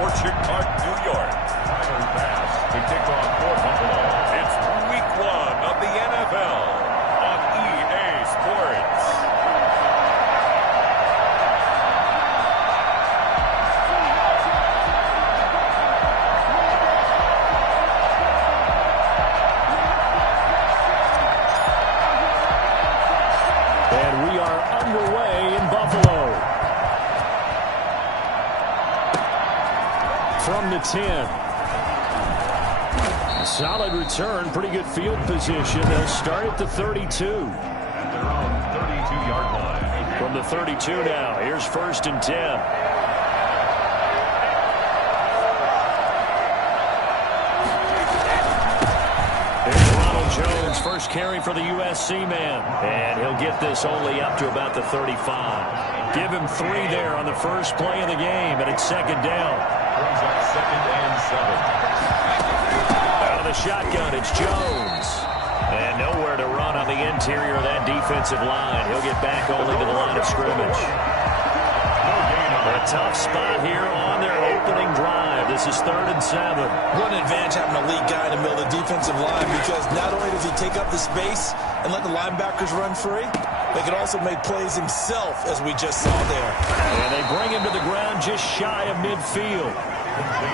Orchard Park, New York. Final pass to kick off for Buffalo. It's Week 1 of the NFL on EA Sports. And we are underway in Buffalo. From the 10. Solid return, pretty good field position. They'll start at the 32. At their own 32-yard line. From the 32 now, here's 1st and 10. Jones, first carry for the USC man. And he'll get this only up to about the 35. Give him 3 there on the first play of the game, and it's 2nd down. Brings up 2nd and 7. Out of the shotgun, it's Jones. And nowhere to run on the interior of that defensive line. He'll get back only to the line of scrimmage. A tough spot here on their opening drive. This is 3rd and 7. What an advantage having a lead guy in the middle of the defensive line, because not only does he take up the space and let the linebackers run free, they can also make plays himself, as we just saw there. And they bring him to the ground just shy of midfield.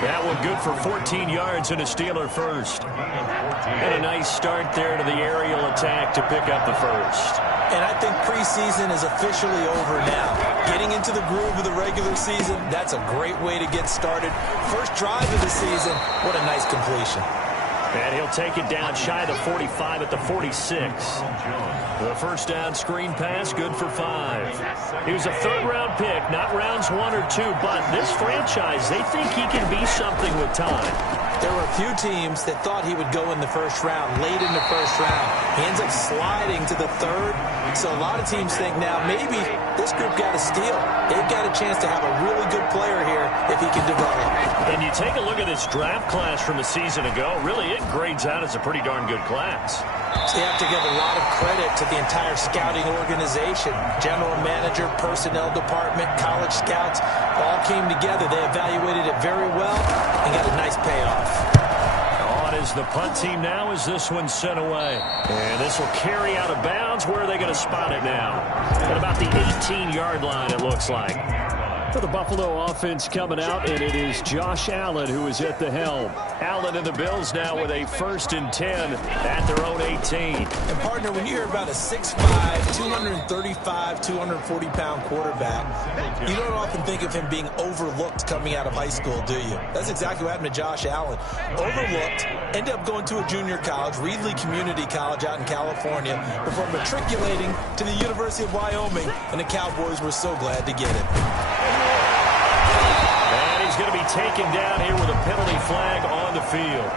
That one good for 14 yards and a Steeler first. And a nice start there to the aerial attack to pick up the first. And I think preseason is officially over now. Getting into the groove of the regular season, that's a great way to get started. First drive of the season, what a nice completion. And he'll take it down shy of the 45 at the 46. The first down screen pass, good for 5. He was a 3rd-round pick, not rounds 1 or 2, but this franchise, they think he can be something with time. There were a few teams that thought he would go in the first round, late in the first round. He ends up sliding to the 3rd. So a lot of teams think now maybe this group got a steal. They've got a chance to have a really good player here if he can develop. And you take a look at this draft class from a season ago, really it grades out as a pretty darn good class. So you have to give a lot of credit to the entire scouting organization. General manager, personnel department, college scouts, all came together. They evaluated it very well and got a nice payoff. On is the punt team now as this one's sent away. And this will carry out of bounds. Where are they going to spot it now? At about the 18-yard line, it looks like. For the Buffalo offense coming out, and it is Josh Allen who is at the helm. Allen and the Bills now with a 1st and 10 at their own 18. And, partner, when you hear about a 6'5", 235, 240-pound quarterback, you don't often think of him being overlooked coming out of high school, do you? That's exactly what happened to Josh Allen. Overlooked, ended up going to a junior college, Reedley Community College out in California, before matriculating to the University of Wyoming, and the Cowboys were so glad to get him. And he's going to be taken down here with a penalty flag on the field.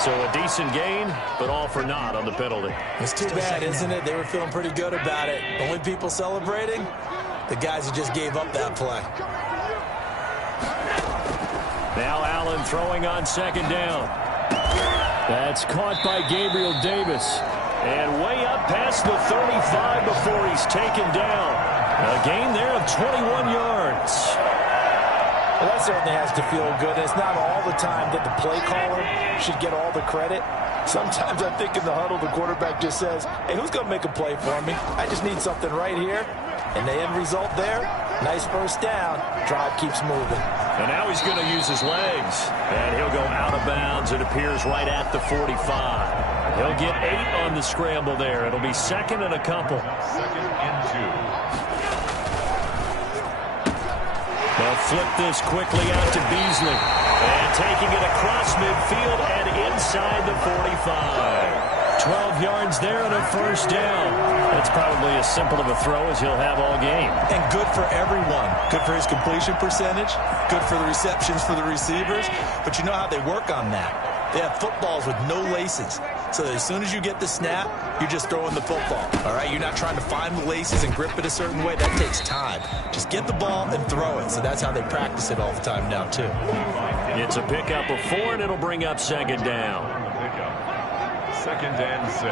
So a decent gain, but all for naught on the penalty. It's too bad, isn't it? They were feeling pretty good about it. Only people celebrating, the guys who just gave up that play. Now Allen throwing on 2nd down. That's caught by Gabriel Davis. And way up past the 35 before he's taken down. A gain there of 21 yards. Well, that certainly has to feel good. It's not all the time that the play caller should get all the credit. Sometimes I think in the huddle, the quarterback just says, hey, who's going to make a play for me? I just need something right here. And the end result there, nice first down. Drive keeps moving. And now he's going to use his legs. And he'll go out of bounds. It appears right at the 45. He'll get 8 on the scramble there. It'll be 2nd and a couple. 2nd and 2. They'll flip this quickly out to Beasley. And taking it across midfield and inside the 45. 12 yards there and a 1st down. That's probably as simple of a throw as he'll have all game. And good for everyone. Good for his completion percentage. Good for the receptions for the receivers. But you know how they work on that. They have footballs with no laces. So as soon as you get the snap, you're just throwing the football. All right, you're not trying to find the laces and grip it a certain way. That takes time. Just get the ball and throw it. So that's how they practice it all the time now, too. It's a pickup of 4, and it'll bring up 2nd down. 2nd and 6.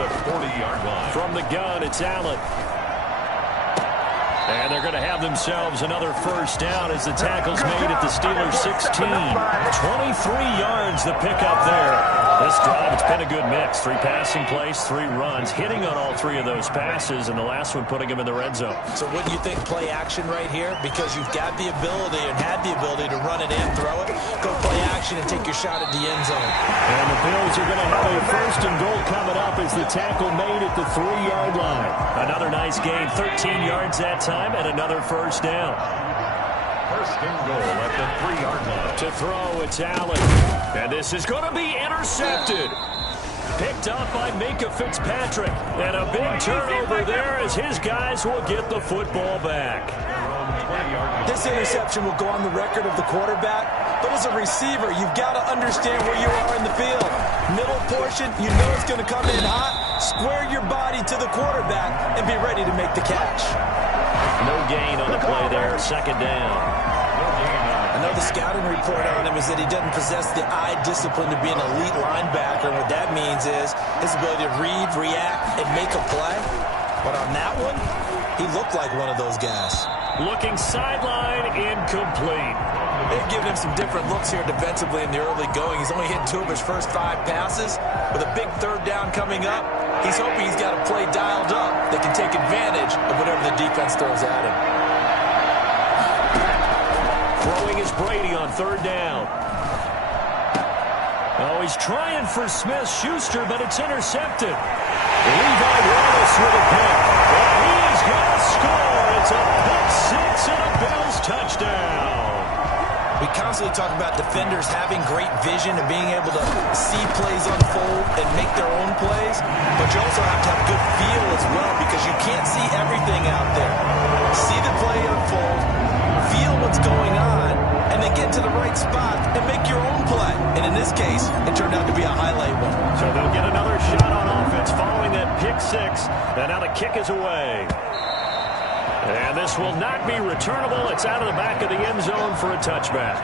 at the 40-yard line. From the gun, it's Allen. And they're going to have themselves another first down as the tackle's made at the Steelers' 16. 23 yards the pickup there. This drive, it's been a good mix. 3 passing plays, 3 runs, hitting on all 3 of those passes, and the last one putting him in the red zone. So wouldn't you think play action right here? Because you've got the ability and had the ability to run it and throw it. Go play action and take your shot at the end zone. And the Bills are going to have a first and goal coming up as the tackle made at the 3-yard line. Another nice gain, 13 yards that time, and another first down. First and goal at the 3-yard line. To throw, it's Allen. And this is going to be intercepted. Picked up by Minkah Fitzpatrick. And a big turnover there as his guys will get the football back. This interception will go on the record of the quarterback. But as a receiver, you've got to understand where you are in the field. Middle portion, you know it's going to come in hot. Square your body to the quarterback and be ready to make the catch. No gain on the play there. Second down. I know the scouting report on him is that he doesn't possess the eye discipline to be an elite linebacker. And what that means is his ability to read, react, and make a play. But on that one, he looked like one of those guys. Looking sideline, incomplete. They've given him some different looks here defensively in the early going. He's only hit 2 of his first 5 passes. With a big third down coming up, he's hoping he's got a play dialed up that can take advantage of whatever the defense throws at him. Throwing is Brady on third down. Oh, he's trying for Smith-Schuster, but it's intercepted. Levi Wallace with a pick. And he's going to score. It's a pick 6 and a Bills touchdown. We constantly talk about defenders having great vision and being able to see plays unfold and make their own plays, but you also have to have good feel as well because you can't see everything out there. See the play unfold, feel what's going on, and then get to the right spot and make your own play. And in this case, it turned out to be a highlight one. So they'll get another shot on offense following that pick 6, and now the kick is away. And this will not be returnable. It's out of the back of the end zone for a touchback.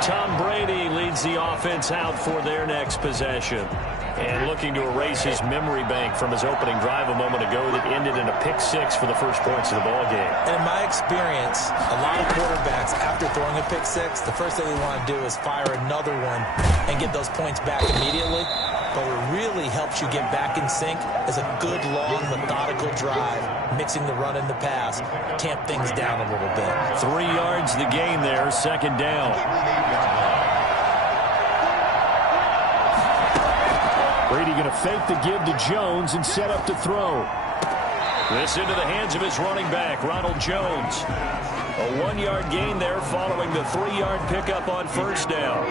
Tom Brady leads the offense out for their next possession. And looking to erase his memory bank from his opening drive a moment ago that ended in a pick 6 for the first points of the ball game. And in my experience, a lot of quarterbacks, after throwing a pick 6, the first thing they want to do is fire another one and get those points back immediately. But what really helps you get back in sync is a good, long, methodical drive, mixing the run and the pass, tamp things down a little bit. 3 yards the gain there, second down. Brady going to fake the give to Jones and set up to throw. This into the hands of his running back, Ronald Jones. A 1-yard gain there following the 3-yard pickup on first down.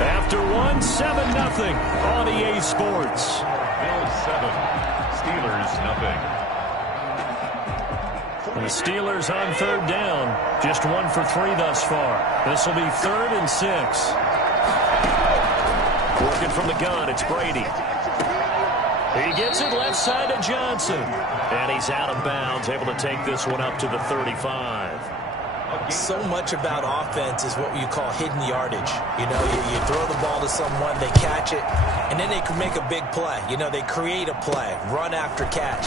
After 1, 7-0 on EA Sports. Bills 7, Steelers 0. The Steelers on third down. Just 1 for 3 thus far. This will be 3rd and 6. Working from the gun, it's Brady. He gets it left side to Johnson. And he's out of bounds, able to take this one up to the 35. So much about offense is what you call hidden yardage. You know, you throw the ball to someone, they catch it, and then they can make a big play. You know, they create a play, run after catch.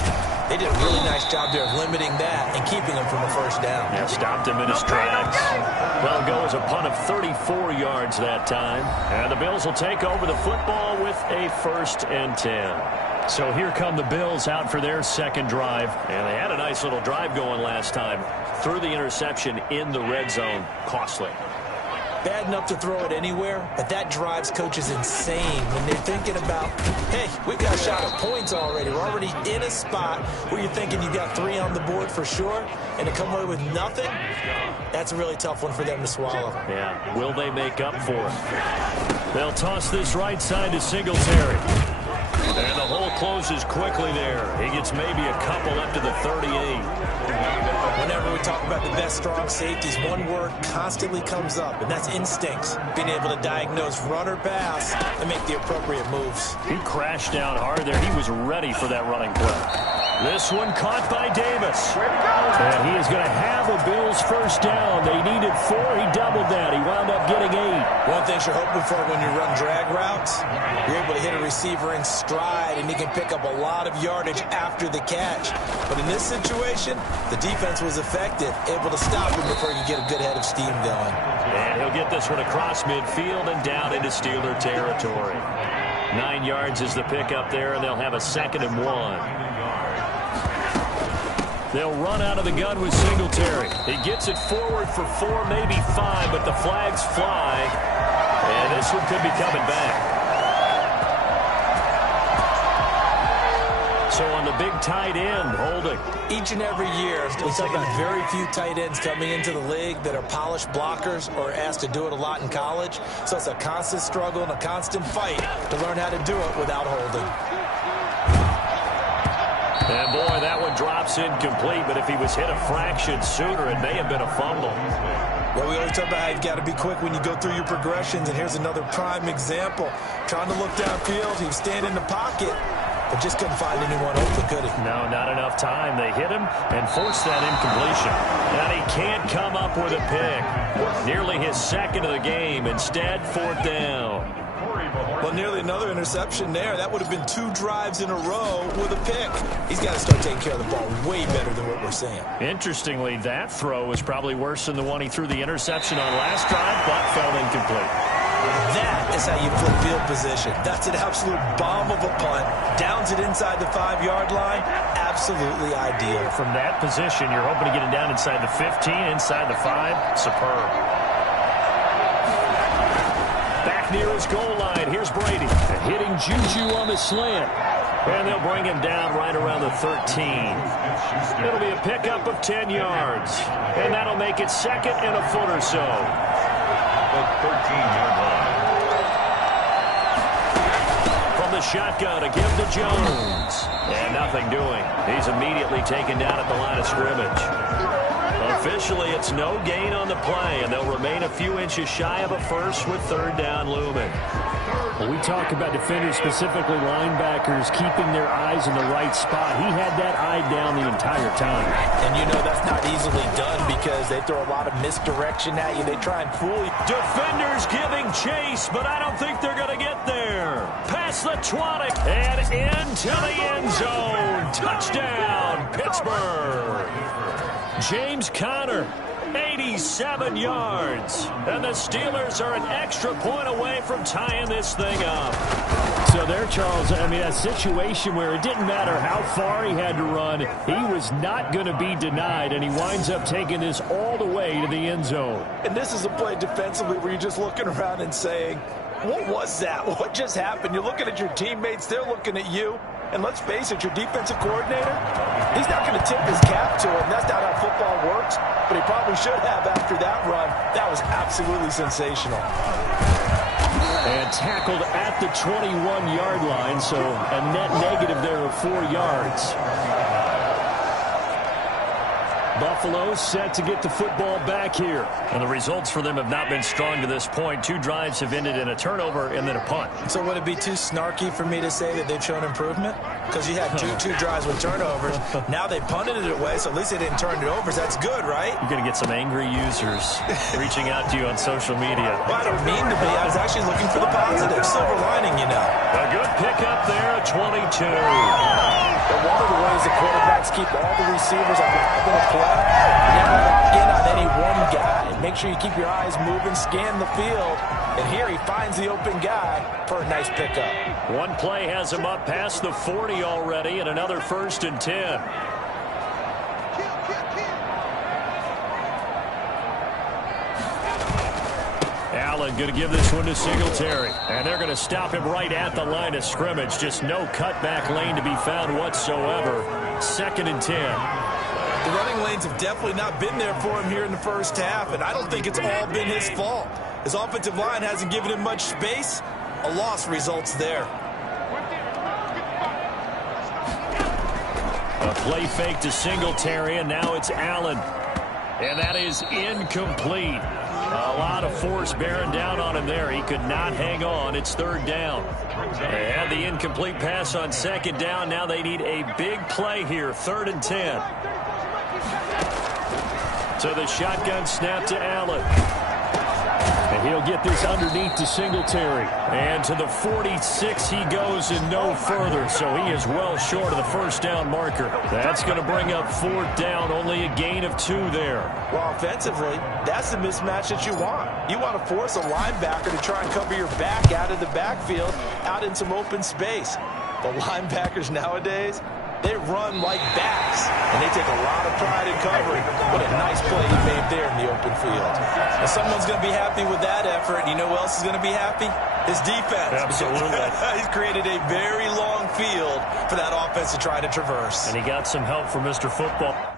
They did a really nice job there of limiting that and keeping him from a first down. Yeah, stopped him in his tracks. Well, go as a punt of 34 yards that time. And the Bills will take over the football with a 1st and 10. So here come the Bills out for their second drive. And they had a nice little drive going last time. Threw the interception in the red zone. Costly. Bad enough to throw it anywhere, but that drives coaches insane when they're thinking about, hey, we've got a shot at points already. We're already in a spot where you're thinking you've got 3 on the board for sure, and to come away with nothing, that's a really tough one for them to swallow. Yeah, will they make up for it? They'll toss this right side to Singletary. And the hole closes quickly there. He gets maybe a couple up to the 38. Whenever we talk about the best strong safeties, one word constantly comes up, and that's instincts. Being able to diagnose run or pass and make the appropriate moves. He crashed down hard there. He was ready for that running play. This one caught by Davis. And he is going to have a Bills first down. They needed 4. He doubled that. He wound up getting 8. One thing you're hoping for when you run drag routes, you're able to hit a receiver in stride, and he can pick up a lot of yardage after the catch. But in this situation, the defense was effective, able to stop him before he could get a good head of steam going. And he'll get this one across midfield and down into Steeler territory. 9 yards is the pickup there, and they'll have a 2nd and 1. They'll run out of the gun with Singletary. He gets it forward for 4, maybe 5, but the flags fly. And this one could be coming back. So on the big tight end, holding. Each and every year, we talk about very few tight ends coming into the league that are polished blockers or asked to do it a lot in college. So it's a constant struggle and a constant fight to learn how to do it without holding. And boy, that one drops incomplete, but if he was hit a fraction sooner, it may have been a fumble. Well, we always talk about how you've got to be quick when you go through your progressions, and here's another prime example. Trying to look downfield, he was standing in the pocket, but just couldn't find anyone open, could he? No, not enough time. They hit him and forced that incompletion. And he can't come up with a pick. Nearly his 2nd of the game. Instead, 4th down. Well, nearly another interception there. That would have been 2 drives in a row with a pick. He's got to start taking care of the ball way better than what we're seeing. Interestingly, that throw was probably worse than the one he threw the interception on last drive, but fell incomplete. That is how you flip field position. That's an absolute bomb of a punt. Downs it inside the 5-yard line. Absolutely ideal. From that position, you're hoping to get it down inside the 15, inside the 5. Superb. Back near his goal line. Here's Brady. Hitting Juju on the slant. And they'll bring him down right around the 13. It'll be a pickup of 10 yards. And that'll make it 2nd and a foot or so. The 13-yard line. From the shotgun, a give to Jones. And nothing doing. He's immediately taken down at the line of scrimmage. Officially, it's no gain on the play, and they'll remain a few inches shy of a first with 3rd down looming. Well, we talk about defenders, specifically linebackers, keeping their eyes in the right spot. He had that eye down the entire time. And you know that's not easily done because they throw a lot of misdirection at you. They try and fool you. Defenders giving chase, but I don't think they're going to get there. Past the 20 and into the end zone. Touchdown, Pittsburgh. James Conner, 87 yards. And the Steelers are an extra point away from tying this thing up. So there, Charles, I mean, a situation where it didn't matter how far he had to run, he was not going to be denied, and he winds up taking this all the way to the end zone. And this is a play defensively where you're just looking around and saying, what was that? What just happened? You're looking at your teammates, they're looking at you. And let's face it, your defensive coordinator, he's not going to tip his cap to him. That's not how football works, but he probably should have after that run. That was absolutely sensational. And tackled at the 21-yard line, so a net negative there of 4 yards. Buffalo set to get the football back here. And the results for them have not been strong to this point. 2 drives have ended in a turnover and then a punt. So would it be too snarky for me to say that they've shown improvement? Because you had two drives with turnovers. Now they punted it away, so at least they didn't turn it over. So that's good, right? You're going to get some angry users reaching out to you on social media. Well, I don't mean to be. I was actually looking for the positive. Silver lining, you know. A good pickup there, a 22. But one of the ways the quarterbacks keep all the receivers alive in a play, you never look in on any one guy. Make sure you keep your eyes moving, scan the field. And here he finds the open guy for a nice pickup. One play has him up past the 40 already, and another 1st and 10. Allen going to give this one to Singletary. And they're going to stop him right at the line of scrimmage. Just no cutback lane to be found whatsoever. 2nd and 10. The running lanes have definitely not been there for him here in the first half, and I don't think it's all been his fault. His offensive line hasn't given him much space. A loss results there. A play fake to Singletary, and now it's Allen. And that is incomplete. A A lot of force bearing down on him there. He could not hang on. It's third down. They had the incomplete pass on second down. Now they need a big play here. 3rd and 10. So the shotgun snap to Allen. And he'll get this underneath to Singletary. And to the 46 he goes and no further. So he is well short of the first down marker. That's going to bring up 4th down. Only a gain of 2 there. Well, offensively, that's the mismatch that you want. You want to force a linebacker to try and cover your back out of the backfield, out in some open space. The linebackers nowadays, they run like backs, and they take a lot of pride in covering. What a nice play he made there in the open field. And someone's going to be happy with that effort. You know who else is going to be happy? His defense. Absolutely. He's created a very long field for that offense to try to traverse. And he got some help from Mr. Football.